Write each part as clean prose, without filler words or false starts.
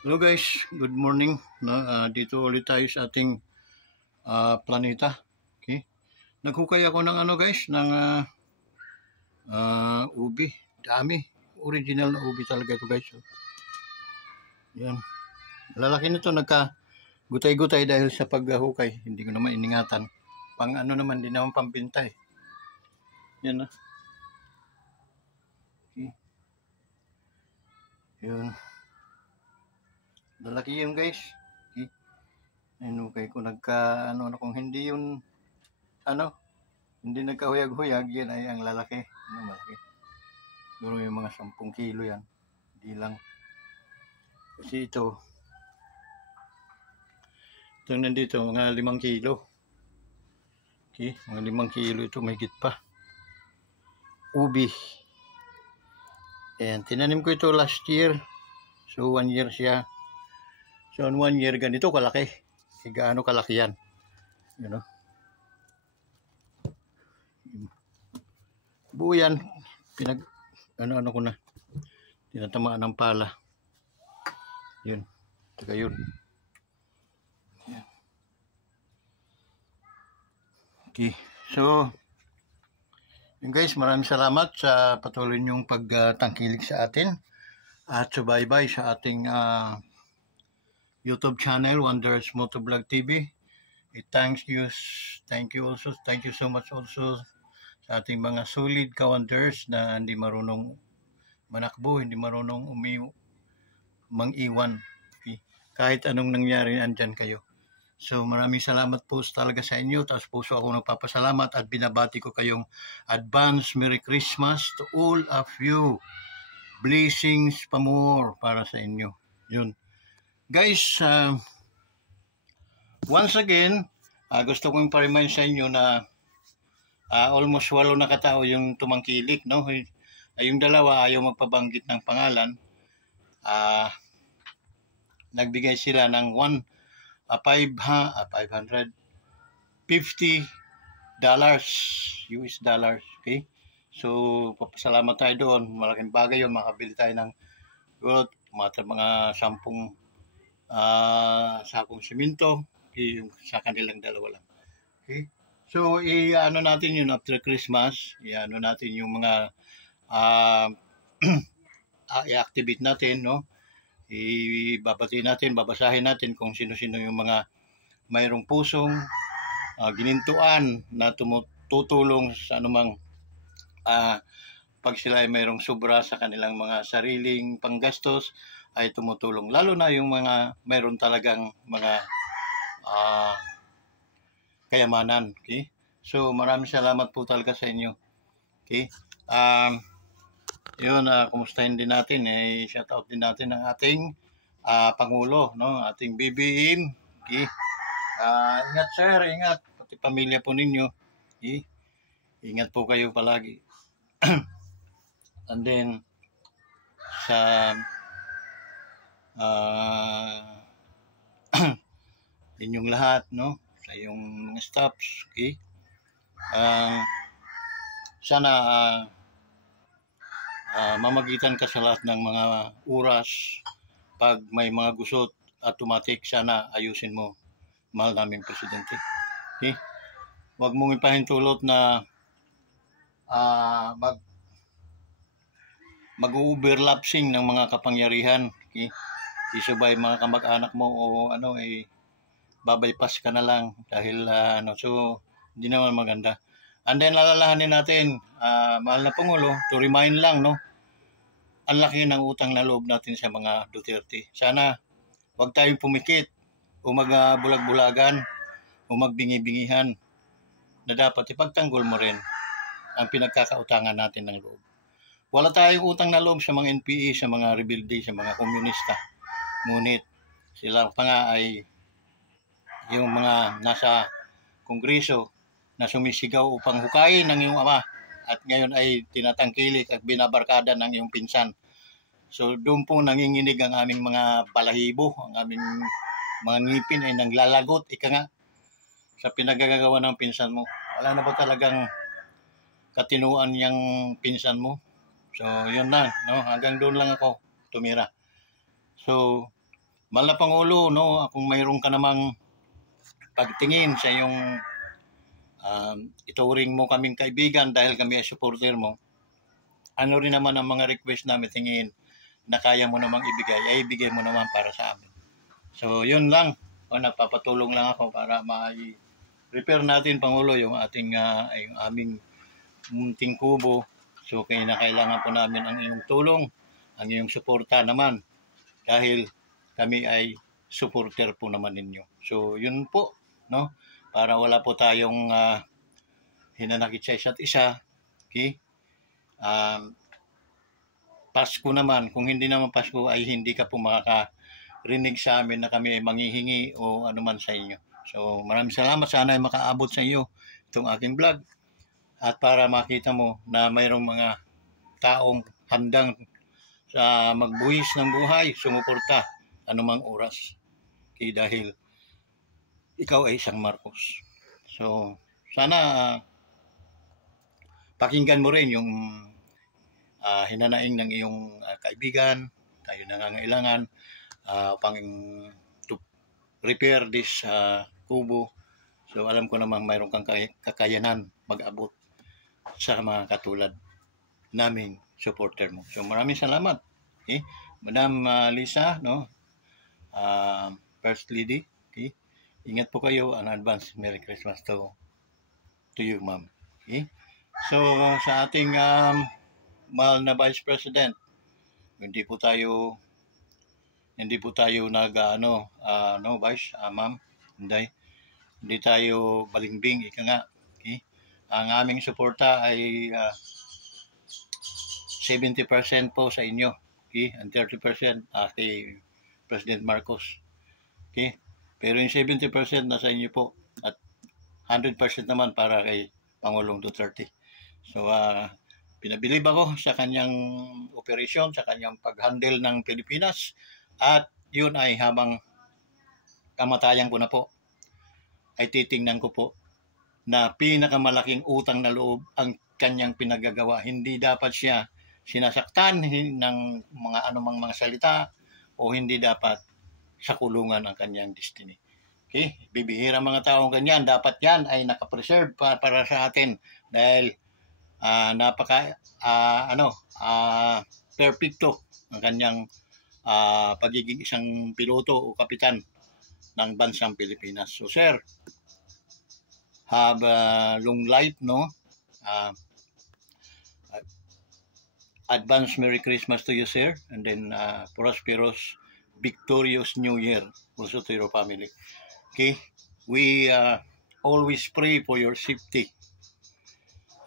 Hello guys, good morning. No, dito ulit tayo sa ating planeta. Okay? Naghukay ako ng guys, ng ubi. Dami. Original na ubi talaga ito guys. So, yan. Lalaki nito nagka-gutay-gutay dahil sa paghukay. Hindi ko naman iningatan. Pang naman, di naman pambinta eh. Yan na. Okay. Yun. Lalaki yun guys. Okay. Hinukay ko kung hindi yun hindi nagkahuyag-huyag, yan ay ang lalaki. Malaki. Siguro yung mga 10 kilo yan. Hindi lang. Kasi ito nandito, mga 5 kilo. Okay, mga 5 kilo ito, may higit pa. Ubi. Ayan, tinanim ko ito last year. So, 1 year siya. So, on 1 year, ganito kalaki. Gaano kalaki yan. You know? Buo yan. Ano ko na. Tinatamaan ng pala. Yun. Saka yun. Yan. Okay. So, yun guys, maraming salamat sa patuloy niyong pagtangkilik sa atin. At subaybay sa ating YouTube channel, Wonders Motovlog TV. Thank you so much also sa ating mga solid ka-wonders na hindi marunong manakbo, hindi marunong mang-iwan. Okay? Kahit anong nangyari, andyan kayo. So maraming salamat po talaga sa inyo. Tapos puso ako nagpapasalamat at binabati ko kayong advance Merry Christmas to all of you. Blessings pa more para sa inyo. Yun. Guys, once again, gusto kong pa-remind sa inyo na almost 8 na katao yung tumangkilik, no? Yung dalawa ayaw magpabanggit ng pangalan. Nagbigay sila ng $550 US dollars. Okay? So, papasalamat tayo doon. Malaking bagay yun. Makabili tayo ng mga 10 sakong simento. Okay? Sa kanilang dalawa lang. Okay? So, natin yun after Christmas. Natin yung mga i-activate natin, no? Ibabati natin, babasahin natin kung sino-sino yung mga mayroong pusong ginintuan na tutulong sa anumang pag sila ay mayroong sobra sa kanilang mga sariling panggastos ay tumutulong. Lalo na yung mga mayroong talagang mga kayamanan. Okay? So maraming salamat po talaga sa inyo. Okay? Yun, kumustahin din natin, shout out din natin ang ating Pangulo, no? Ating BBM. Okay? Ingat sir, ingat. Pati pamilya po ninyo. Okay? Ingat po kayo palagi. And then, sa inyong lahat, no? Sa iyong mga staffs, okay? Sana mamagitan ka sa lahat ng mga oras pag may mga gusot automatic, sana ayusin mo, mahal naming presidente. Okay? Huwag mong ipahintulot na mag-overlapsing ng mga kapangyarihan. Okay? Isubay mga kamag-anak mo o babypass ka na lang dahil so hindi naman maganda. And then alalahanin natin, mahal na Pangulo, to remind lang, no? Ang laki ng utang na loob natin sa mga Duterte. Sana wag tayong pumikit o magbulag-bulagan o magbingi-bingihan na dapat ipagtanggol mo rin ang pinagkakautangan natin ng loob. Wala tayong utang na loob sa mga NPA, sa mga rebelde, sa mga komunista. Ngunit sila pa nga ay yung mga nasa kongreso na sumisigaw upang hukayin ng iyong ama at ngayon ay tinatangkilik at binabarkada ng iyong pinsan. So doon po nanginginig ang aming mga balahibo, ang aming mga ngipin ay nanglalagot, ika nga, sa pinagagagawa ng pinsan mo. Wala na ba talagang katinuan yung pinsan mo? So yun na, no? Hanggang doon lang ako tumira. So Mahal na Pangulo, no, kung mayroon ka namang pagtingin sa iyong ituring mo kaming kaibigan dahil kami ay supporter mo, ano rin naman ang mga request namin tingin na kaya mo namang ibigay, ay ibigay mo naman para sa amin. So, yun lang. Nagpapatulong lang ako para ma-repair natin, Pangulo, yung yung aming munting kubo. So, kailangan po namin ang iyong tulong, ang iyong suporta naman. Dahil kami ay supporter po naman ninyo. So, yun po, no? Para wala po tayong hinanakit sa isa't isa. Okay? Pasko naman, kung hindi naman Pasko ay hindi ka po makakarinig sa amin na kami ay manghihingi o anuman sa inyo. So maraming salamat, sana ay makaabot sa iyo itong aking vlog at para makita mo na mayroong mga taong handang sa magbuhis ng buhay, sumuporta anumang oras. Okay, dahil ikaw ay isang Marcos. So sana pakinggan mo rin yung hinanaing ng iyong kaibigan, tayo nangangailangan upang to repair this kubo. So alam ko namang mayroon kang kakayanan mag-abot sa mga katulad naming supporter mo. So maraming salamat. Okay? Madam Lisa, no? First Lady, okay? Ingat po kayo, an advance Merry Christmas to you, ma'am. Okay? So sa ating mahal na Vice President, hindi po tayo no Vice, ma'am, hindi tayo balingbing, ika nga. Okay? Ang aming suporta ay 70% po sa inyo, okay? And 30% kay President Marcos. Okay? Pero yung 70% nasa inyo po at 100% naman para kay Pangulong Duterte. So pinabilib ako sa kanyang operasyon, sa kanyang pag-handle ng Pilipinas at yun ay habang kamatayan ko na po ay titingnan ko po na pinakamalaking utang na loob ang kanyang pinagagawa. Hindi dapat siya sinasaktan ng mga anumang mga salita o hindi dapat sa kulungan ang kanyang destiny. Okay? Bibihira mga taong ganyan. Dapat yan ay nakapreserve para sa atin dahil perfecto ang kanyang pagiging isang piloto o kapitan ng bansang Pilipinas. So sir, have long life, no? Advance Merry Christmas to you, sir, and then prosperous, victorious New Year also to your family. Okay? We always pray for your safety,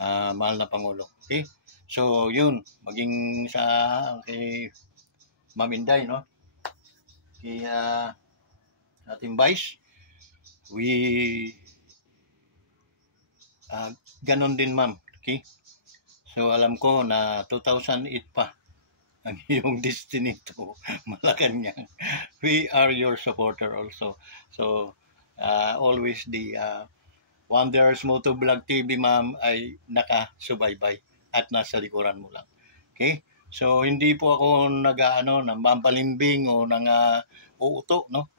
mahal na Pangulo. Okay? So, yun. Maging sa kay Ma'am Inday, no? Kay ating Vice, we ganon din, ma'am. Okay? So, alam ko na 2008 pa ang iyong destiny to Malacanang. We are your supporter also. So, always the Wonders Moto Vlog TV, ma'am, ay nakasubaybay at nasa likuran mo lang. Okay? So, hindi po ako nambambalimbing o uuto, no?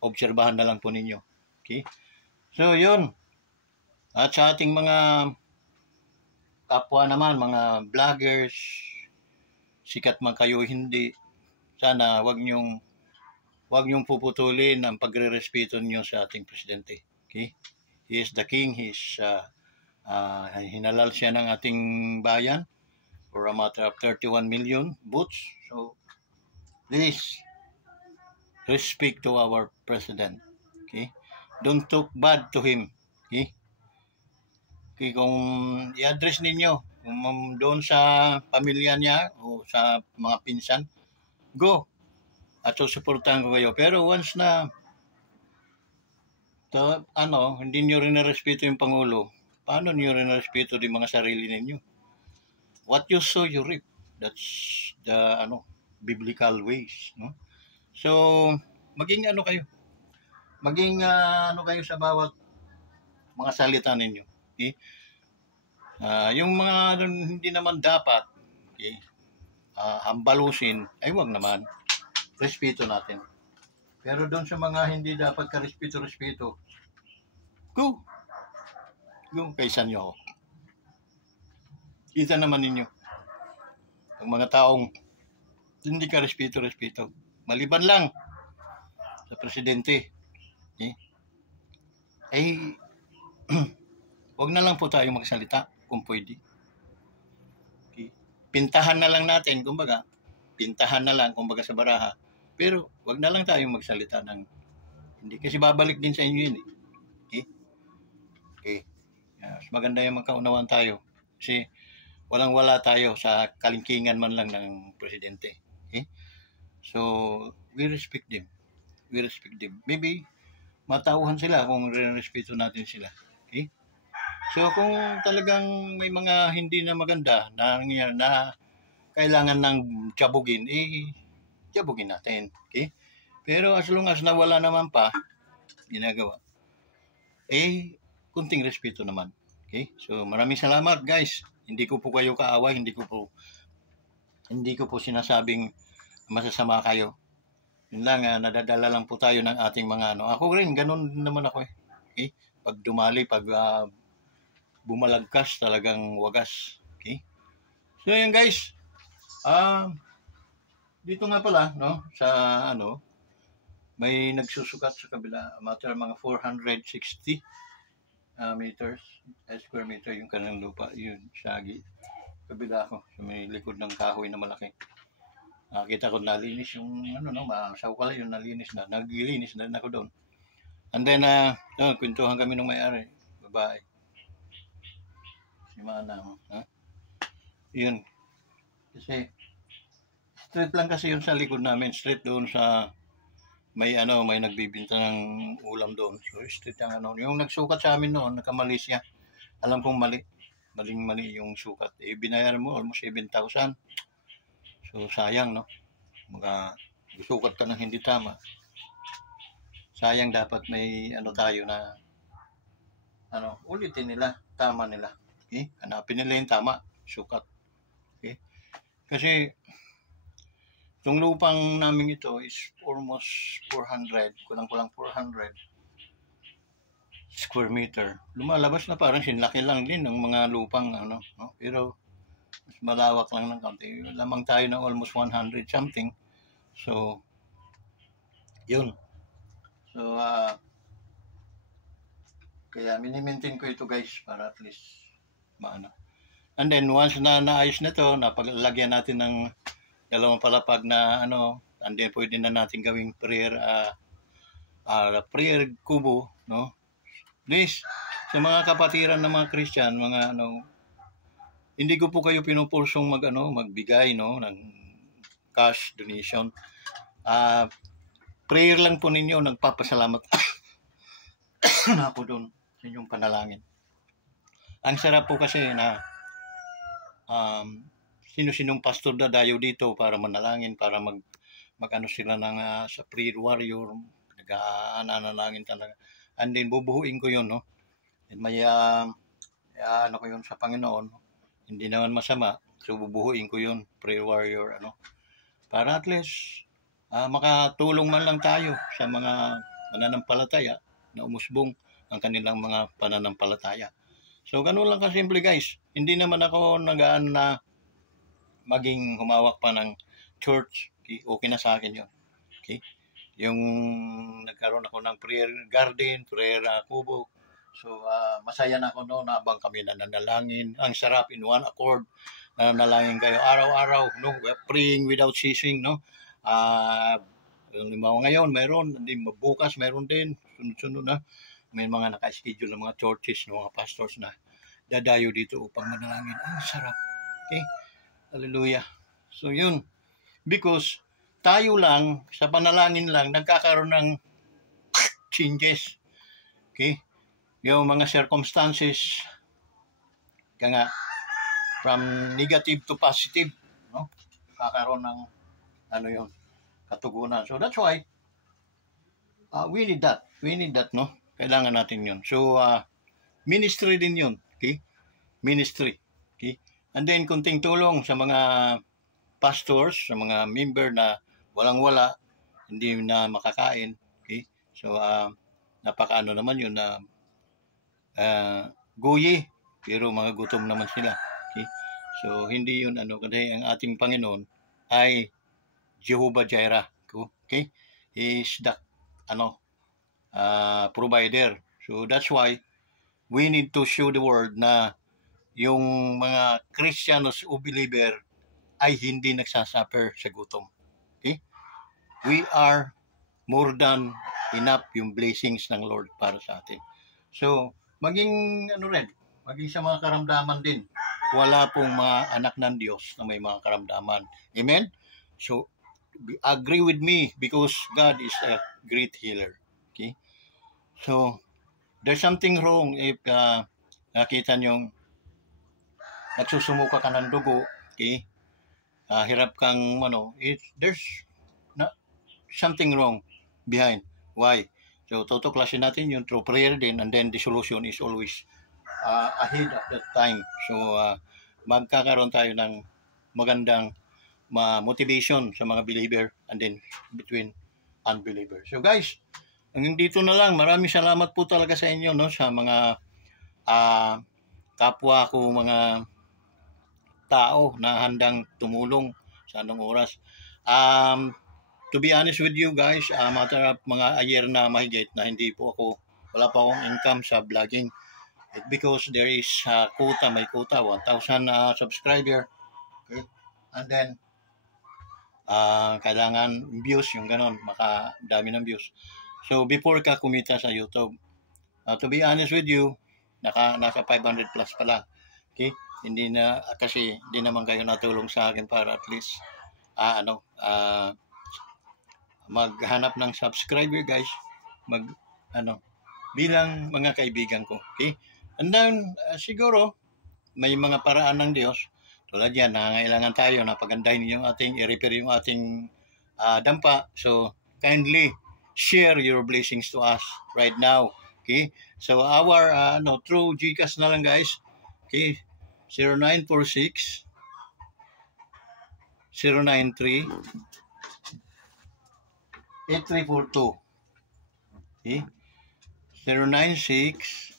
Obserbahan na lang po ninyo. Okay? So, yun. At sa ating mga kapwa naman, mga vloggers, sikat man kayo hindi, sana wag niyong puputulin ang pagre-respeto niyo sa ating presidente. Okay? He is the king. He is hinalal siya ng ating bayan for a matter of 31 million votes. So, please respect to our president. Okay? Don't talk bad to him. Okay? Okay, kung i-address ninyo doon sa pamilya niya o sa mga pinsan, go at susuportahan ko kayo. Pero once na hindi nyo rin na-respeto yung Pangulo, paano nyo rin na-respeto din mga sarili ninyo? What you sow, you reap. That's the biblical ways, no? So, maging kayo. Maging kayo sa bawat mga salita ninyo. Okay? Yung mga hindi naman dapat, okay, hambalusin, ay wag naman. respeto natin. Pero doon sa mga hindi dapat ka-respeto, go! Go, kaysa nyo ako. Kita naman ninyo, ang mga taong hindi ka respeto, maliban lang sa presidente, ay wag na lang po tayo magsalita kung pwede. Okay. Pintahan na lang natin, kumbaga sa baraha. Pero wag na lang tayong magsalita ng hindi, kasi babalik din sa inyo yun. Okay. Mas maganda yung magkaunawaan tayo. Kasi walang-wala tayo sa kalingkingan man lang ng presidente. Okay? So, we respect them. Maybe, matauhan sila kung respeto natin sila. Okay? So, kung talagang may mga hindi na maganda na kailangan ng tiyabugin, tiyabugin natin. Okay? Pero as long as nawala naman pa, ginagawa, kunting respeto naman. Okay? So, maraming salamat, guys. Hindi ko po kayo kaaway, hindi ko po sinasabing masasama kayo. Yun lang, nadadala lang po tayo ng ating mga Ako rin, ganun naman ako eh. Okay? Pag dumali, pag bumalagkas, talagang wagas. Okay? So, yun guys. Dito nga pala, sa may nagsusukat sa kabila, matter mga 460 meters, square meter yung kanilang lupa, yun, sagi. Kabila ako, sa may likod ng kahoy na malaki. Nakita ko nalinis yung, masawkala yung nalinis na, naglilinis na ako doon. And then, kwentuhan kami ng may-ari, babae. Si Manang, yun. Kasi, street lang kasi yun sa likod namin, street doon sa, may nagbibinta ng ulam doon. So, street yung nagsukat sa amin noon, nakamali siya. Alam kong maling-mali yung sukat. Binayaran mo almost 7,000. So, sayang, sukat ka ng hindi tama. Sayang, dapat may tayo na ulitin nila, tama nila. Okay? Hanapin nila yung tama, sukat. Okay? Kasi itong lupang namin ito is almost 400, kulang-kulang 400 square meter. Lumalabas na parang sinlaki lang din ng mga lupang pero mas malawak lang ng kaunti. Lamang tayo ng almost 100 something. So, yun. So, kaya minimaintain ko ito guys para at least And then once na naayos na ito, napaglagyan natin ng dalawang palapag na and then pwede na natin gawing prayer prayer kubo, Please, sa mga kapatiran ng mga Christian, mga hindi ko po kayo pinupursong magbigay ng cash donation. Prayer lang po ninyo, nagpapasalamat na ako doon sa inyong panalangin. Ang sarap po kasi na sino-sinong pastor dadayo dito para manalangin, para mag sila ng sa prayer warrior, nag-aanalangin talaga. And then bubuhuin ko yun, And may ko yun sa Panginoon, hindi naman masama. So bubuhuin ko yun, prayer warrior, para at least makatulong man lang tayo sa mga mananampalataya na umusbong ang kanilang mga pananampalataya. So ganun lang kasimple guys. Hindi naman ako nagaan na maging humawak pa ng church. Okay na sa akin yun. Okay? Yung nagkaroon ako ng prayer garden, prayer kubo. So, masaya na ako noon habang kami nananalangin. Ang sarap in one accord. Nanalangin kayo araw-araw. Praying without ceasing. Ngayon, mayroon. Bukas, mayroon din. Sunod-sunod na. May mga naka-schedule ng mga churches, ng mga pastors na dadayo dito upang manalangin. Ang sarap. Okay? Hallelujah. So, yun. Because tayo lang, sa panalangin lang, nagkakaroon ng changes. Okay? Yung mga circumstances, from negative to positive, kakaroon ng, katugunan. So, that's why, we need that. Kailangan natin yun. So, ministry din yun. Okay? Ministry. Okay? And then, kunting tulong sa mga pastors, sa mga member na walang-wala, hindi na makakain. Okay? So, napakaano naman yun na guyi, pero mga gutom naman sila. Okay? So, hindi yun ano, kasi ang ating Panginoon ay Jehovah Jireh. Okay? He is the provider. So, that's why we need to show the world na yung mga Christianos o believer ay hindi nagsasuffer sa gutom. Okay? We are more than enough yung blessings ng Lord para sa atin. So, maging maging sa mga karamdaman din. Wala pong mga anak ng Diyos na may mga karamdaman. Amen? So, agree with me because God is a great healer. Okay? So, there's something wrong if nakita nyo nagsusumuka ka ng dugo, okay? Hirap kang there's something wrong behind. Why? So, tutuklasin natin yung through prayer din, and then the solution is always ahead of that time. So, magkakaroon tayo ng magandang motivation sa mga believer and then between unbeliever. So, guys, hanggang dito na lang. Maraming salamat po talaga sa inyo, no, sa mga kapwa ko, mga tao na handang tumulong sa anong oras. To be honest with you guys, matter of mga a year na mahigit na wala pa akong income sa vlogging. Because there is quota, may quota, 1,000 subscriber. Okay? And then, kailangan views, yung ganon, makadami ng views. So, before ka kumita sa YouTube, to be honest with you, nasa 500 plus pala. Okay? Kasi hindi naman kayo natulong sa akin para at least, maghanap ng subscriber guys, bilang mga kaibigan ko. Okay? And then, siguro, may mga paraan ng Diyos. Tulad yan, nangangailangan tayo na pagandahin i-repair yung ating dampa. So, kindly share your blessings to us right now. Okay? So, our, through GCash na lang guys. Okay? 0946 093 8342. Okay? 0946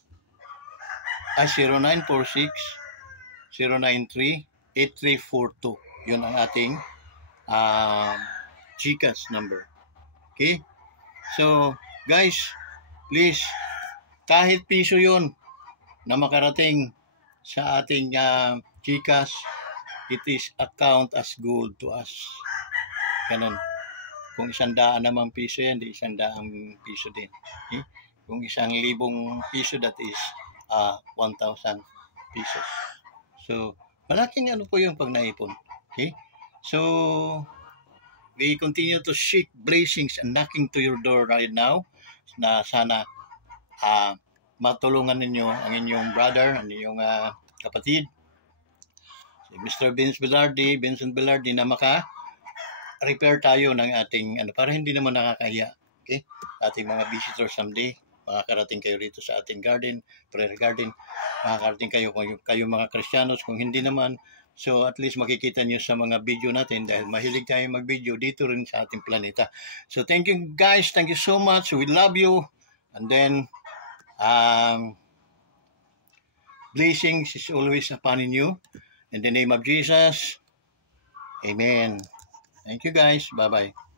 0993-8342. Yun ang ating GCash number. Okay? So, guys, please, kahit piso yun na makarating sa ating GCash, it is account as gold to us. Ganun. Kung 100 naman piso yan, di 100 piso din. Okay? Kung 1,000 piso, that is 1,000 pesos. So, malaking po yung pag naipon. Okay? So, we continue to seek blessings and knocking to your door right now na sana matulungan ninyo ang inyong brother, ang inyong kapatid, si Mr. Vincent Velarde na repair tayo ng ating para hindi naman nakakahiya. Okay? Ating mga visitors someday, makakarating kayo rito sa ating garden, prayer garden, makakarating kayo mga Kristiyanos, kung hindi naman, so at least makikita nyo sa mga video natin dahil mahilig tayo mag-video dito rin sa ating planeta. So thank you guys, thank you so much, we love you, and then blessings is always upon you. In the name of Jesus, amen. Thank you guys. Bye-bye.